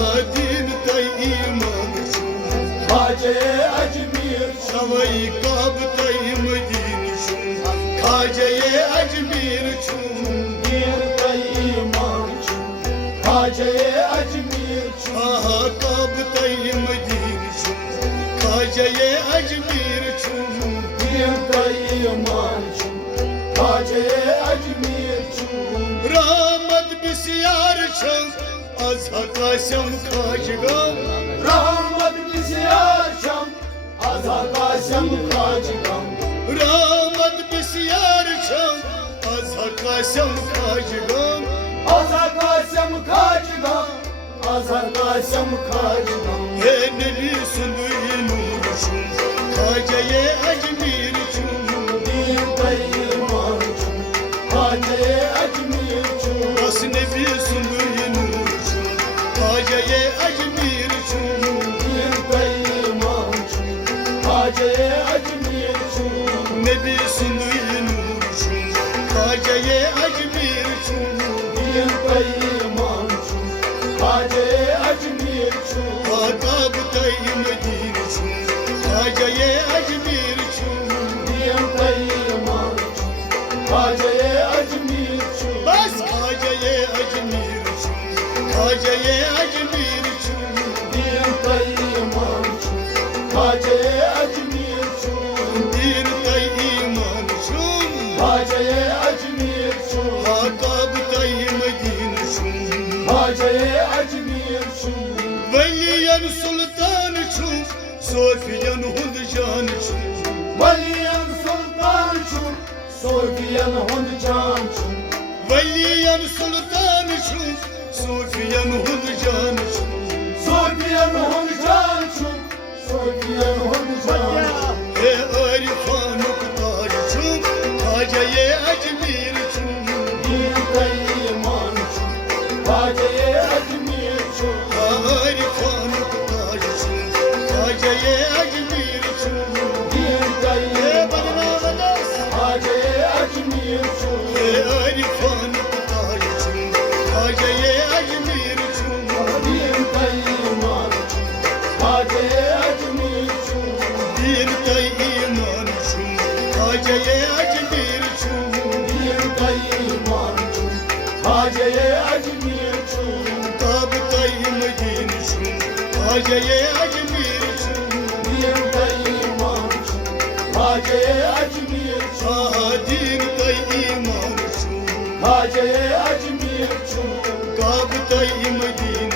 दिन तय ईमान खाजे अजमेर सवई काब तय मदीन खाजे अजमेर दीन तय ईमान खाजे अजमेर काब तय मदीन खाजे अजमेर दीन तय ईमान खाजे अजमेर रहमत बिस्यार az hakasam kajgam रहमत बिस्यार शम az hakasam kajgam रहमत बिस्यार az hakasam kajgam az hakasam kajgam az hakasam kajgam he nebi sundu nur kajaye ajmir din tay iman kajaye ajmir as nebi sundu खाजे Ajmer din tay iman kajaye ajmir नबी सुंदू नूर खाजे Ajmer din tay iman kajaye ajmir काब तय Medina खाजे Ajmer din tay iman kajaye ajmir बस खाजे अजमेर खाजे Ajmer din tay iman kajaye ajmir दीन तय ईमान kajaye ajmir काब तय मदीन kajaye ajmir वलियन सुल्तान सोफियन हुंद जान Valiyan sultan çun, Sofiyan hund can çun. वलियन सुल्तान सोफियन हुंद जान Sofiyan hund can çun, Sofiyan hund can çun. हे आरिफान ताज खाजे Ajmer Din tay iman çun, Kajaye ajmir çun. Arifan ताज खाजे Ajmer Din tay हे iman, बदनावदस Kajaye ajmir çun. हे आरिफान ताज खाजे Ajmer Din tay iman, Kajaye ajmir çun. दीन तय ईमान खाजे Ajmer Din tay iman çun, Kajaye ajmir çun. काब तय Medina खाजे Ajmer Din tay iman çun, Kajaye ajmir çun. दीन तय ईमान Kajaye ajmir çun, काब तय मदीन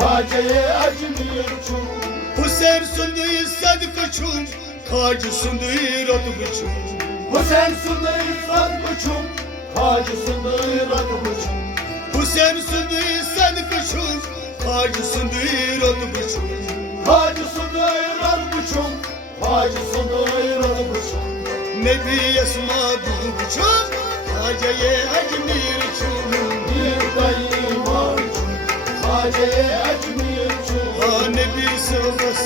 Kajaye ajmir çun. हुसैन सुंदू सदक खाज सुंदू रतब Hüseyin sundur sadık çun, Hacı sundur adım çun. Hussain सुंदू सदक खाज सुंदू रतब Hacı sundur adım çun, Hacı sundur adım çun. नबी अस्मा दूब खाजे Ajmer Din tay iman çun, Kajaye ajmir çun. नबी सबस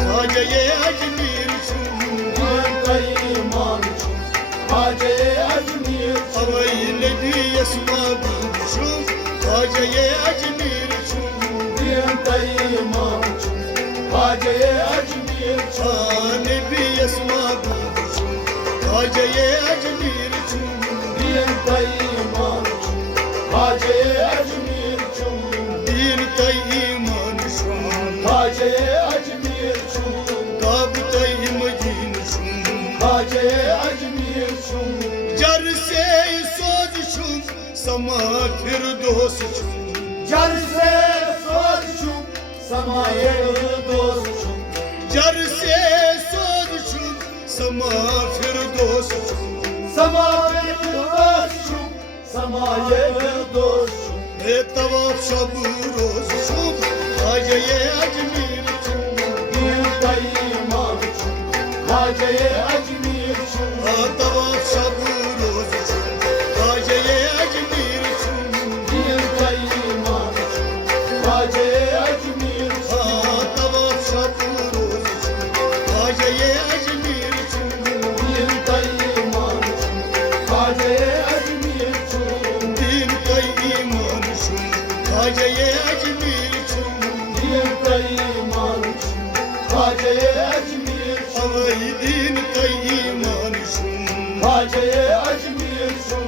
खाजे Ajmer Din tay iman çun, Kajaye ajmir çun. अवई नबी अस्मा दूब खाजे Ajmer Din tay iman çun, Kajaye ajmir çun. नबी अस्मा दूब खाजे Ajmer Din tay iman çun, Kajaye ajmir çun. दीन तय ईमान Kajaye ajmir çun, काब तय मदीन Kajaye ajmir çun. जर से सोच समा फिर दोष Car se soz çun, Samaye dost çun. जर से सोच समा फिर दोष Samaye dost çun, Samaye dost çun. तवाफ शब रोज खाजे Ajmer Din tay iman çun, Kajaye ajmir çun. तवाफ शब रोज खाजे Ajmer Din tay iman çun, Kajaye ajmir çun. तवाफ शब रोज खाजे Ajmer Din tay iman çun, Kajaye ajmir çun. दीन तय ईमान खाजे अजमेर छुम दीन तई ईमान छुम ख्वाजा अजमेर छुम अवई दीन तई ईमान छुम ख्वाजा अजमेर छुम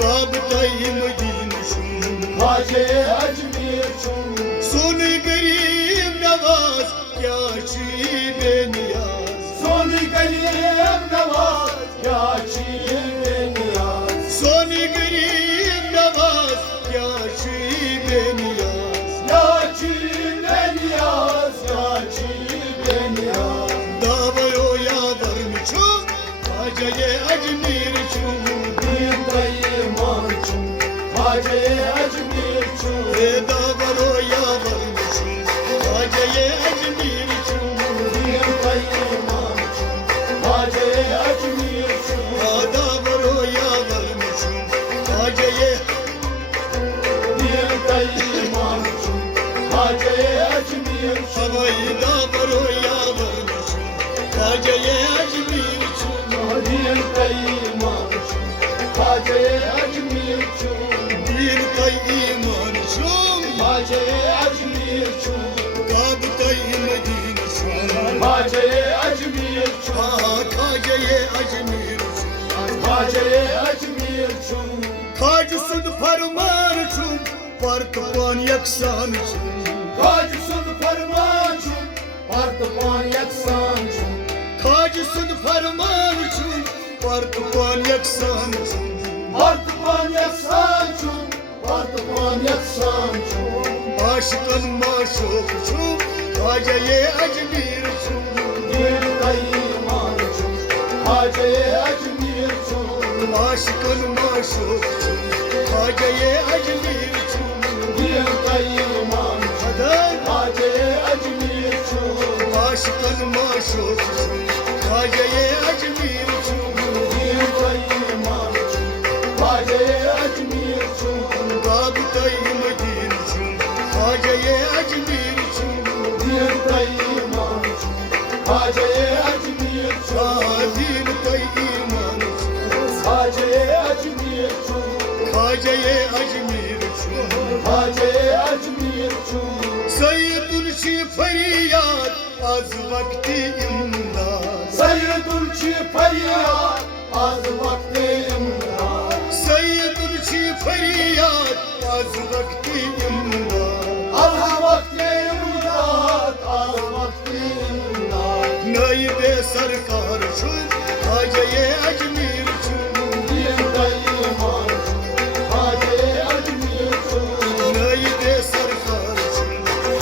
काब तई मदीन छुम ख्वाजा अजमेर छुम सोन गरीब नवाज क्या छी बेनियाज सोन गरीब नवाज क्या छी बेनियाज सोन गरीब नवाज क्या छी बेनियाज क्या छी बेनियाज क्या छी बेनियाज दावयो यावर छुम ख्वाजा अजमेर छुम दीन तई ईमान छुम ख्वाजा अजमेर छुम दावरो यावर छुम ख्वाजा अजमेर छुम दीन तई ईमान छुम ख्वाजा अजमेर छुम दावरो यावर छुम ख्वाजा दीन तई ईमान छुम ख्वाजा अजमेर छुम अवई दावरो यावर छुम ख्वाजा अजमेर छुम दीन तई ईमान छुम ख्वाजा अजमेर छुम दीन तई ईमान छुम ख्वाजा अजमेर छुम काब तई मदीन छुम ख्वाजा अजमेर छुम ख्वाजा अजमेर छुम ख्वाजा अजमेर छुम खाज सुद फरमान छुम परत पान यकसान छुम खाज सुद फरमान छुम परत पान यकसान छुम खाज सुद फरमान छुम परत पान यकसान छुम परत पान यकसान छुम परत पान यकसान छुम आशिकन माशूक छुम ख्वाजा अजमेर छुम दीन तई ईमान छुम ख्वाजा अजमेर छुम आशिकन माशूक छुम ख्वाजा अजमेर छुम दीन तई ईमान छुम अदर ख्वाजा अजमेर छुम आशिकन माशूक छुम ख्वाजा अजमेर छुम दीन तई ईमान छुम ख्वाजा अजमेर छुम काब तई मदीन छुम ख्वाजा अजमेर छुम दीन तई ईमान छुम ख्वाजा अजमेर छुम दीन तई ईमान छुम ख्वाजा अजमेर छुम ख्वाजा अजमेर छुम ख्वाजा अजमेर छुम सैयदुल शी फरियाद आज वक्ति इमदाद सैयदुल ची फरियाद आज वक्त इमदाद सैयदुल शी फरियाद आज वक्ति इमदाद आज वक्त इमदाद आज वक्त इमदाद नायब सरकार छुम ख्वाजा अजमेर छुम दीन तई ईमान छुम ख्वाजा अजमेर छुम नायब सरकार छुम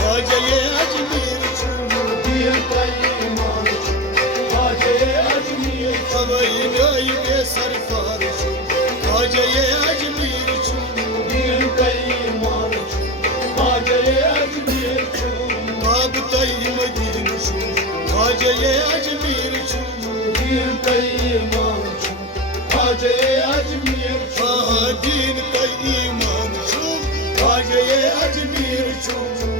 ख्वाजा अजमेर छुम दीन तई ईमान छुम ख्वाजा अजमेर छुम अवई नायब सरकार छुम ख्वाजा अजमेर छुम दीन तई ईमान छुम ख्वाजा अजमेर छुम काब तई मदीन छुम ख्वाजा अजमेर छुम दीन तई ईमान छुम ख्वाजा अजमेर छुम दीन तई ईमान छुम ख्वाजा अजमेर छुम